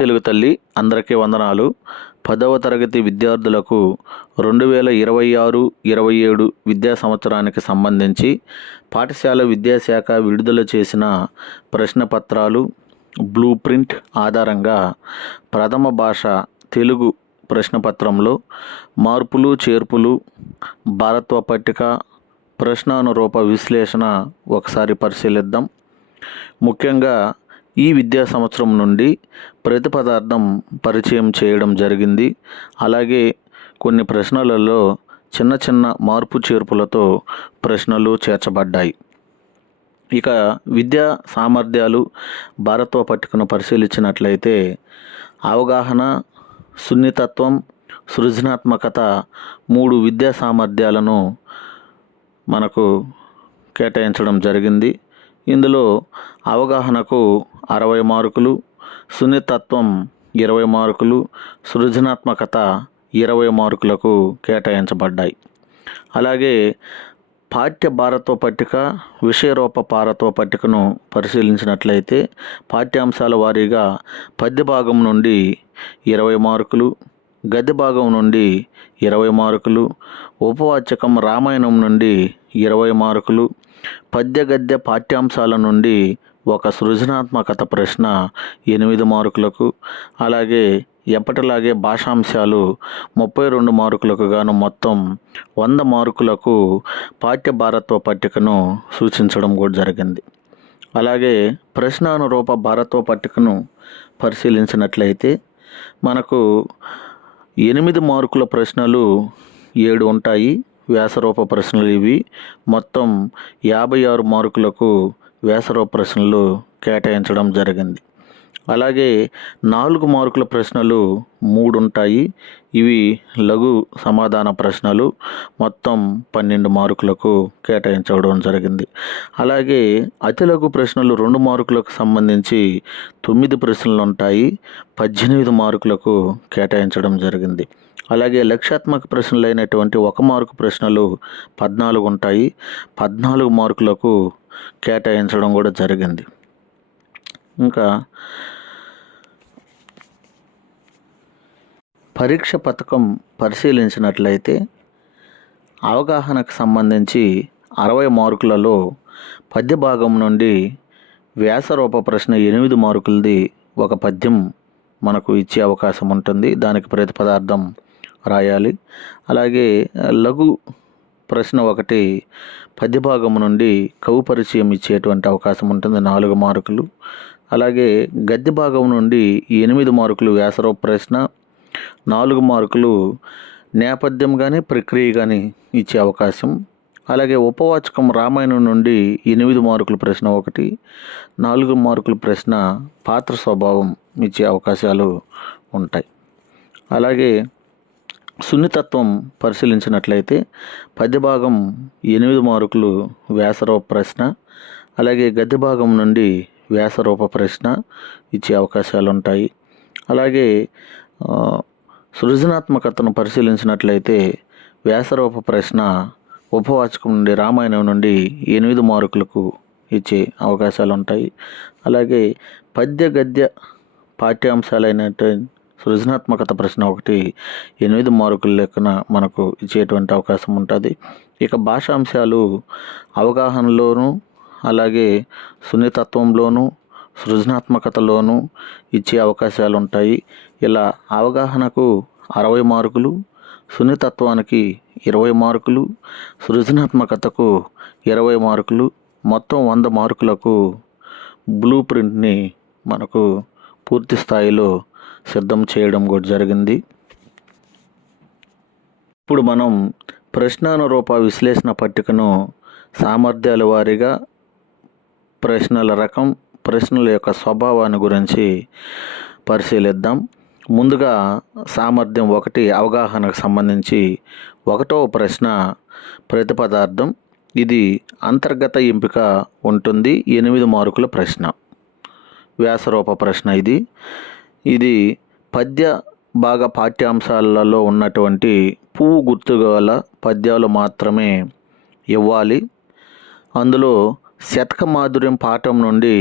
తెలుగు తల్లి అందరికీ వందనాలు. 10వ తరగతి విద్యార్థులకు 2026-27 విద్యా సంవత్సరానికి సంబంధించి పాఠశాల విద్యాశాఖ విడుదల చేసిన ప్రశ్నపత్రాలు బ్లూ ప్రింట్ ఆధారంగా ప్రథమ భాష తెలుగు ప్రశ్నపత్రంలో మార్పులు చేర్పులు, భారత్వ పట్టిక, ప్రశ్నానురూప విశ్లేషణ ఒకసారి పరిశీలిద్దాం. ముఖ్యంగా ఈ విద్యా సంవత్సరం నుండి ప్రతిపదార్థం పరిచయం చేయడం జరిగింది. అలాగే కొన్ని ప్రశ్నలలో చిన్న చిన్న మార్పు చేర్పులతో ప్రశ్నలు చేర్చబడ్డాయి. ఇక విద్యా సామర్థ్యాలు భారత్వ పట్టికను పరిశీలించినట్లయితే అవగాహన, సున్నితత్వం, సృజనాత్మకత 3 విద్యా సామర్థ్యాలను మనకు కేటాయించడం జరిగింది. ఇందులో అవగాహనకు 60 మార్కులు, సున్నితత్వం 20 మార్కులు, సృజనాత్మకత 20 మార్కులకు కేటాయించబడ్డాయి. అలాగే పాఠ్య భారత్వ పట్టిక, విషయరూప భారత్వ పట్టికను పరిశీలించినట్లయితే పాఠ్యాంశాల వారీగా పద్య భాగం నుండి 20 మార్కులు, గద్య భాగం నుండి 20 మార్కులు, ఉపవాచకం రామాయణం నుండి 20 మార్కులు, పద్య గద్య పాఠ్యాంశాల నుండి ఒక సృజనాత్మకత ప్రశ్న 8 మార్కులకు, అలాగే ఎప్పటిలాగే భాషాంశాలు 32 మార్కులకు గాను మొత్తం 100 మార్కులకు పాఠ్య భారత్వ పట్టికను సూచించడం కూడా జరిగింది. అలాగే ప్రశ్నానురూప భారత్వ పట్టికను పరిశీలించినట్లయితే మనకు 8 మార్కుల ప్రశ్నలు 7 ఉంటాయి. వ్యాసరూప ప్రశ్నలు ఇవి. మొత్తం 56 మార్కులకు వ్యాసరూప ప్రశ్నలు కేటాయించడం జరిగింది. అలాగే 4 మార్కుల ప్రశ్నలు 3 ఉంటాయి. ఇవి లఘు సమాధాన ప్రశ్నలు. మొత్తం 12 మార్కులకు కేటాయించడం జరిగింది. అలాగే అతి లఘు ప్రశ్నలు 2 మార్కులకు సంబంధించి 9 ప్రశ్నలు ఉంటాయి. 18 మార్కులకు కేటాయించడం జరిగింది. అలాగే లక్ష్యాత్మక ప్రశ్నలు అయినటువంటి 1 మార్కు ప్రశ్నలు 14 ఉంటాయి. 14 మార్కులకు కేటాయించడం కూడా జరిగింది. ఇంకా పరీక్ష పథకం పరిశీలించినట్లయితే అవగాహనకు సంబంధించి 60 మార్కులలో పద్య భాగం నుండి వ్యాసరూప ప్రశ్న 8 మార్కులది ఒక పద్యం మనకు ఇచ్చే అవకాశం ఉంటుంది. దానికి ప్రతిపదార్థం రాయాలి. అలాగే లఘు ప్రశ్న ఒకటి పద్య భాగం నుండి కవి పరిచయం ఇచ్చేటువంటి అవకాశం ఉంటుంది, 4 మార్కులు. అలాగే గద్య భాగం నుండి 8 మార్కులు వ్యాసరూప ప్రశ్న, 4 మార్కులు నేపథ్యం కానీ ప్రక్రియ కానీ ఇచ్చే అవకాశం. అలాగే ఉపవాచకం రామాయణం నుండి 8 మార్కుల ప్రశ్న ఒకటి, 4 మార్కుల ప్రశ్న పాత్ర స్వభావం ఇచ్చే అవకాశాలు ఉంటాయి. అలాగే సున్నితత్వం పరిశీలించినట్లయితే పద్య భాగం 8 మార్కులు వ్యాసరూప ప్రశ్న, అలాగే గద్య భాగం నుండి వ్యాసరూప ప్రశ్న ఇచ్చే అవకాశాలు ఉంటాయి. అలాగే సృజనాత్మకతను పరిశీలించినట్లయితే వ్యాసరూప ప్రశ్న ఉపవాచకం నుండి రామాయణం నుండి 8 మార్కులకు ఇచ్చే అవకాశాలు ఉంటాయి. అలాగే పద్య గద్య పాఠ్యాంశాలైనటువంటి సృజనాత్మకత ప్రశ్న ఒకటి 8 మార్కుల లెక్కన మనకు ఇచ్చేటువంటి అవకాశం ఉంటుంది. ఇక భాషాంశాలు అవగాహనలోను, అలాగే సున్నితత్వంలోను, సృజనాత్మకతలోను ఇచ్చే అవకాశాలు ఉంటాయి. ఇలా అవగాహనకు 60 మార్కులు, సున్నితత్వానికి 20 మార్కులు, సృజనాత్మకతకు 20 మార్కులు, మొత్తం 100 మార్కులకు బ్లూ ప్రింట్ని మనకు పూర్తి స్థాయిలో సిద్ధం చేయడం కూడా జరిగింది. ఇప్పుడు మనం ప్రశ్నానురూప విశ్లేషణ పట్టికను సామర్థ్యాల వారీగా ప్రశ్నల రకం, ప్రశ్నల యొక్క స్వభావాన్ని గురించి పరిశీలిద్దాం. ముందుగా సామర్థ్యం 1 అవగాహనకు సంబంధించి 1వ ప్రశ్న ప్రతిపదార్థం. ఇది అంతర్గత ఎంపిక ఉంటుంది. 8 మార్కుల ప్రశ్న, వ్యాసరూప ప్రశ్న. ఇది పద్య భాగ పాఠ్యాంశాలలో ఉన్నటువంటి పువ్వు గుర్తుగల పద్యాలు మాత్రమే ఇవ్వాలి. అందులో శతక మాధుర్యం పాఠం నుండి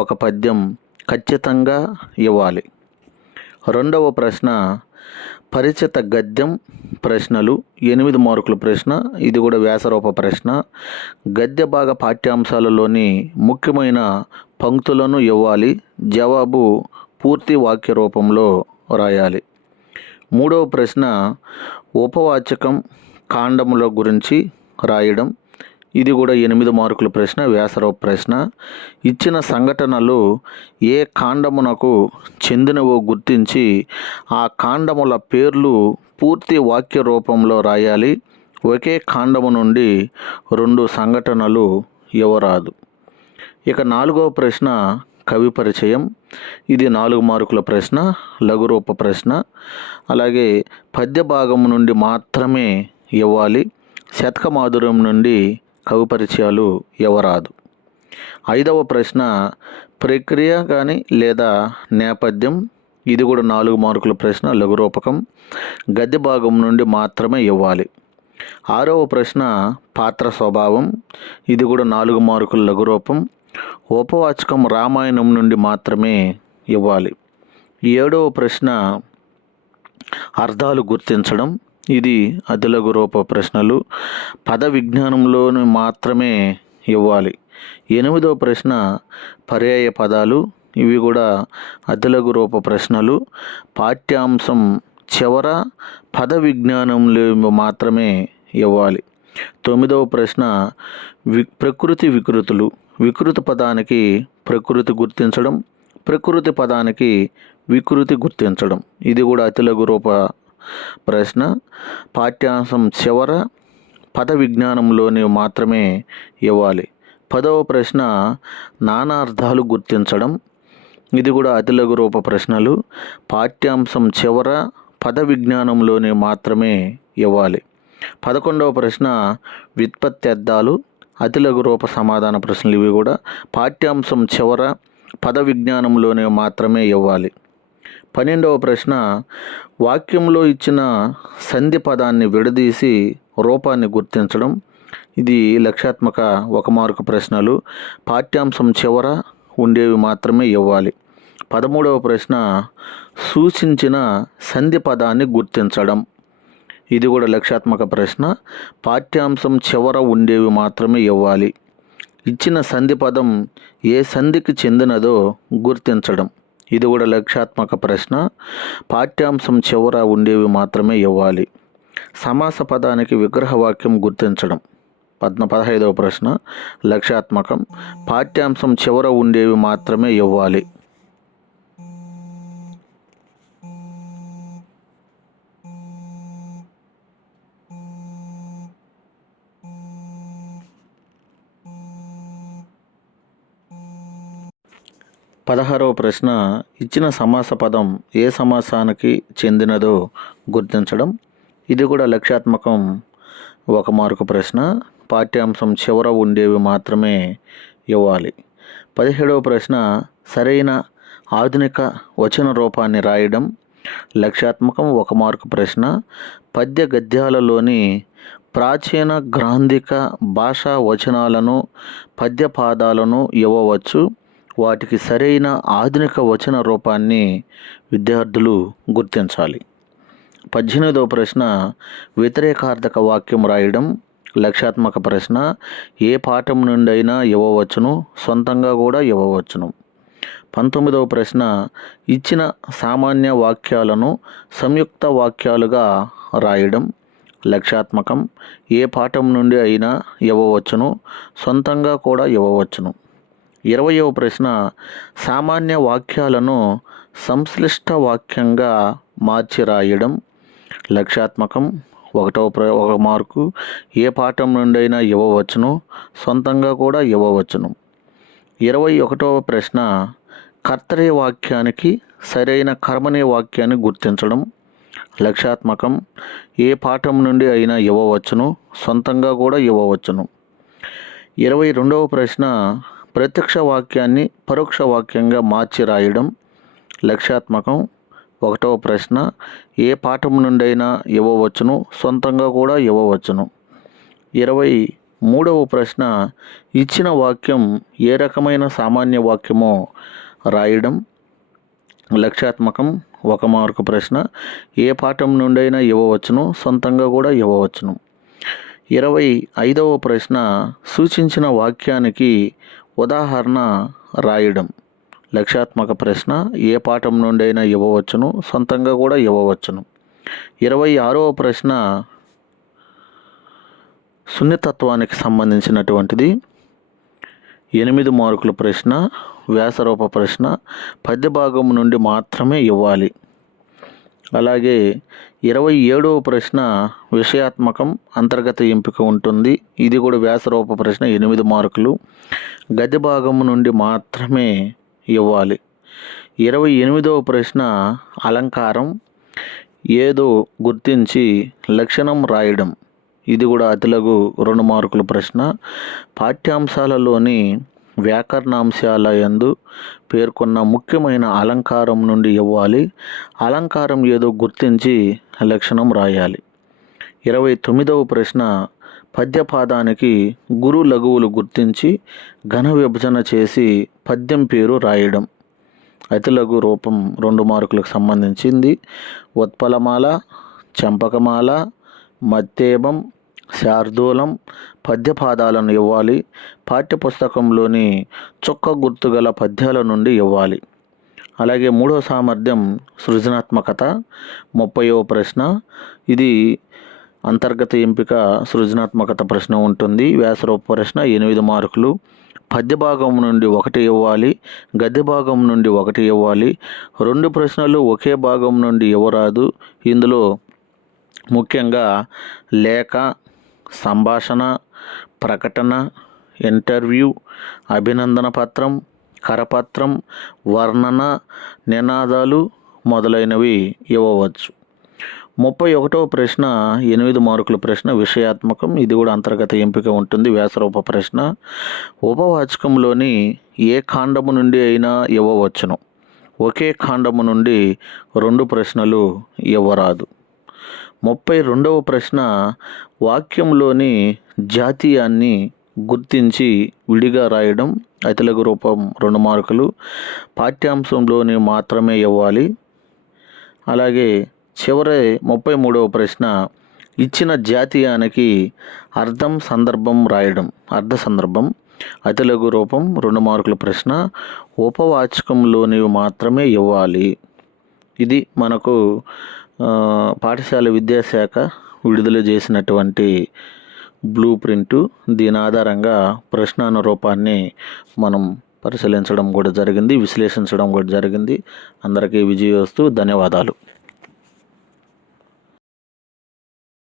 ఒక పద్యం ఖచ్చితంగా ఇవ్వాలి. రెండవ ప్రశ్న పరిచిత గద్యం ప్రశ్నలు 8 మార్కుల ప్రశ్న. ఇది కూడా వ్యాసరూప ప్రశ్న. గద్య భాగ పాఠ్యాంశాలలోని ముఖ్యమైన పంక్తులను ఇవ్వాలి. జవాబు పూర్తి వాక్య రూపంలో రాయాలి. మూడవ ప్రశ్న ఉపవాచకం కాండముల గురించి రాయడం. ఇది కూడా 8 మార్కుల ప్రశ్న, వ్యాసరూప ప్రశ్న. ఇచ్చిన సంఘటనలు ఏ కాండమునకు చెందినవో గుర్తించి ఆ కాండముల పేర్లు పూర్తి వాక్య రూపంలో రాయాలి. ఒకే కాండము నుండి 2 సంఘటనలు ఇవ్వరాదు. ఇక 4వ ప్రశ్న కవి పరిచయం. ఇది 4 మార్కుల ప్రశ్న, లఘురూప ప్రశ్న. అలాగే పద్య భాగం నుండి మాత్రమే ఇవ్వాలి. శతక మాధుర్యం నుండి కవి పరిచయాలు ఇవ్వరాదు. 5వ ప్రశ్న ప్రక్రియ కానీ లేదా నేపథ్యం. ఇది కూడా 4 మార్కుల ప్రశ్న, లఘురూపకం. గద్య భాగం నుండి మాత్రమే ఇవ్వాలి. 6వ ప్రశ్న పాత్ర స్వభావం. ఇది కూడా 4 మార్కుల లఘురూపం. ఉపవాచకం రామాయణం నుండి మాత్రమే ఇవ్వాలి. 7వ ప్రశ్న అర్థాలు గుర్తించడం. ఇది అతి లఘురూప ప్రశ్నలు. పద విజ్ఞానంలోని మాత్రమే ఇవ్వాలి. 8వ ప్రశ్న పర్యాయ పదాలు. ఇవి కూడా అతి లఘురూప ప్రశ్నలు. పాఠ్యాంశం చివర పద విజ్ఞానంలో మాత్రమే ఇవ్వాలి. 9వ ప్రశ్న ప్రకృతి వికృతులు. వికృతి పదానికి ప్రకృతి గుర్తించడం, ప్రకృతి పదానికి వికృతి గుర్తించడం. ఇది కూడా అతి లఘురూప ప్రశ్న. పాఠ్యాంశం చివర పద విజ్ఞానంలోని మాత్రమే ఇవ్వాలి. 10వ ప్రశ్న నానార్థాలు గుర్తించడం. ఇది కూడా అతి లఘురూప ప్రశ్నలు. పాఠ్యాంశం చివర పద విజ్ఞానంలోని మాత్రమే ఇవ్వాలి. 11వ ప్రశ్న వ్యుత్పత్త్యర్థాలు. అతి లఘురూప సమాధాన ప్రశ్నలు. ఇవి కూడా పాఠ్యాంశం చివర పద విజ్ఞానంలోనే మాత్రమే ఇవ్వాలి. 12వ ప్రశ్న వాక్యంలో ఇచ్చిన సంధి పదాన్ని విడదీసి రూపాన్ని గుర్తించడం. ఇది లక్ష్యాత్మక 1 మార్కు ప్రశ్నలు. పాఠ్యాంశం చివర ఉండేవి మాత్రమే ఇవ్వాలి. 13వ ప్రశ్న సూచించిన సంధి పదాన్ని గుర్తించడం. ఇది కూడా లక్ష్యాత్మక ప్రశ్న. పాఠ్యాంశం చివర ఉండేవి మాత్రమే ఇవ్వాలి. ఇచ్చిన సంధి పదం ఏ సంధికి చెందినదో గుర్తించడం. ఇది కూడా లక్ష్యాత్మక ప్రశ్న. పాఠ్యాంశం చివర ఉండేవి మాత్రమే ఇవ్వాలి. సమాస పదానికి విగ్రహవాక్యం గుర్తించడం. 15వ ప్రశ్న లక్ష్యాత్మకం. పాఠ్యాంశం చివర ఉండేవి మాత్రమే ఇవ్వాలి. పదహారవ ప్రశ్న ఇచ్చిన సమాస పదం ఏ సమాసానికి చెందినదో గుర్తించడం. ఇది కూడా లక్ష్యాత్మకం 1 మార్కు ప్రశ్న. పాఠ్యాంశం చివర ఉండేవి మాత్రమే ఇవ్వాలి. 17వ ప్రశ్న సరైన ఆధునిక వచన రూపాన్ని రాయడం. లక్ష్యాత్మకం 1 మార్కు ప్రశ్న. పద్య గద్యాలలోని ప్రాచీన గ్రాంధిక భాషా వచనాలను పద్యపాదాలను ఇవ్వవచ్చు. వాటికి సరైన ఆధునిక వచన రూపాన్ని విద్యార్థులు గుర్తించాలి. 18వ ప్రశ్న వ్యతిరేకార్థక వాక్యం రాయడం. లక్ష్యాత్మక ప్రశ్న. ఏ పాఠం నుండి అయినా ఇవ్వవచ్చును, సొంతంగా కూడా ఇవ్వవచ్చును. 19వ ప్రశ్న ఇచ్చిన సామాన్య వాక్యాలను సంయుక్త వాక్యాలుగా రాయడం. లక్ష్యాత్మకం. ఏ పాఠం నుండి అయినా ఇవ్వవచ్చును, సొంతంగా కూడా ఇవ్వవచ్చును. 20వ ప్రశ్న సామాన్య వాక్యాలను సంశ్లిష్ట వాక్యంగా మార్చి రాయడం. లక్ష్యాత్మకం 1 మార్కు. ఏ పాఠం నుండి అయినా ఇవ్వవచ్చును, సొంతంగా కూడా ఇవ్వవచ్చును. 21వ ప్రశ్న కర్తరి వాక్యానికి సరైన కర్మని వాక్యాన్ని గుర్తించడం. లక్ష్యాత్మకం. ఏ పాఠం నుండి అయినా ఇవ్వవచ్చును, సొంతంగా కూడా ఇవ్వవచ్చును. 22వ ప్రశ్న ప్రత్యక్ష వాక్యాన్ని పరోక్ష వాక్యంగా మార్చి రాయడం. లక్ష్యాత్మకం 1వ ప్రశ్న ఏ పాఠం నుండి అయినా ఇవ్వవచ్చును, సొంతంగా కూడా ఇవ్వవచ్చును. 23వ ప్రశ్న ఇచ్చిన వాక్యం ఏ రకమైన సామాన్య వాక్యమో రాయడం. లక్ష్యాత్మకం 1 మార్కు ప్రశ్న. ఏ పాఠం నుండైనా ఇవ్వవచ్చును, సొంతంగా కూడా ఇవ్వవచ్చును. 25వ ప్రశ్న. సూచించిన వాక్యానికి ఉదాహరణ రాయడం. లక్ష్యాత్మక ప్రశ్న. ఏ పాఠం నుండైనా ఇవ్వవచ్చును, సొంతంగా కూడా ఇవ్వవచ్చును. 26వ ప్రశ్న సున్నితత్వానికి సంబంధించినటువంటిది. 8 మార్కుల ప్రశ్న, వ్యాసరూప ప్రశ్న. పద్య భాగం నుండి మాత్రమే ఇవ్వాలి. అలాగే 27వ ప్రశ్న విషయాత్మకం, అంతర్గత ఎంపిక ఉంటుంది. ఇది కూడా వ్యాసరూప ప్రశ్న, 8 మార్కులు. గద్య భాగం నుండి మాత్రమే ఇవ్వాలి. 28వ ప్రశ్న అలంకారం, ఏదో గుర్తించి లక్షణం రాయడం. ఇది కూడా అతిలఘు 2 మార్కుల ప్రశ్న. పాఠ్యాంశాలలోని వ్యాకరణాంశాల యందు పేర్కొన్న ముఖ్యమైన అలంకారం నుండి ఇవ్వాలి. అలంకారం ఏదో గుర్తించి లక్షణం రాయాలి. 29వ ప్రశ్న పద్యపాదానికి గురు లఘువులు గుర్తించి ఘన విభజన చేసి పద్యం పేరు రాయడం. అతిలఘు రూపం 2 మార్కులకు సంబంధించింది. ఉత్పలమాల, చంపకమాల, మత్తేబం, శార్దూలం పద్యపాదాలను ఇవ్వాలి. పాఠ్యపుస్తకంలోని చుక్క గుర్తుగల పద్యాల నుండి ఇవ్వాలి. అలాగే 3వ సామర్థ్యం సృజనాత్మకత, 30వ ప్రశ్న. ఇది అంతర్గత ఎంపిక సృజనాత్మకత ప్రశ్న ఉంటుంది. వ్యాసరూప ప్రశ్న 8 మార్కులు. పద్య భాగం నుండి 1 ఇవ్వాలి, గద్య భాగం నుండి 1 ఇవ్వాలి. 2 ప్రశ్నలు ఒకే భాగం నుండి ఇవ్వరాదు. ఇందులో ముఖ్యంగా లేఖ, సంభాషణ, ప్రకటన, ఇంటర్వ్యూ, అభినందన పత్రం, కరపత్రం, వర్ణన, నినాదాలు మొదలైనవి ఇవ్వవచ్చు. 31వ ప్రశ్న 8 మార్కుల ప్రశ్న, విషయాత్మకం. ఇది కూడా అంతర్గత ఎంపిక ఉంటుంది. వ్యాసరూప ప్రశ్న. ఉపవాచకంలోని ఏ కాండము నుండి అయినా ఇవ్వవచ్చును. ఒకే కాండము నుండి 2 ప్రశ్నలు ఇవ్వరాదు. 32వ ప్రశ్న వాక్యంలోని జాతీయాన్ని గుర్తించి విడిగా రాయడం. అతిలఘు రూపం 2 మార్కులు. పాఠ్యాంశంలోని మాత్రమే ఇవ్వాలి. అలాగే చివరి 33వ ప్రశ్న ఇచ్చిన జాతీయానికి అర్థం, సందర్భం రాయడం. అర్థ సందర్భం. అతిలఘు రూపం 2 మార్కుల ప్రశ్న. ఉపవాచకంలోనివి మాత్రమే ఇవ్వాలి. ఇది మనకు పాఠశాల విద్యాశాఖ విడుదల చేసినటువంటి బ్లూ ప్రింటు. దీని ఆధారంగా ప్రశ్నానురూపాన్ని మనం పరిశీలించడం కూడా జరిగింది, విశ్లేషించడం కూడా జరిగింది. అందరికీ విజయోస్తు. ధన్యవాదాలు.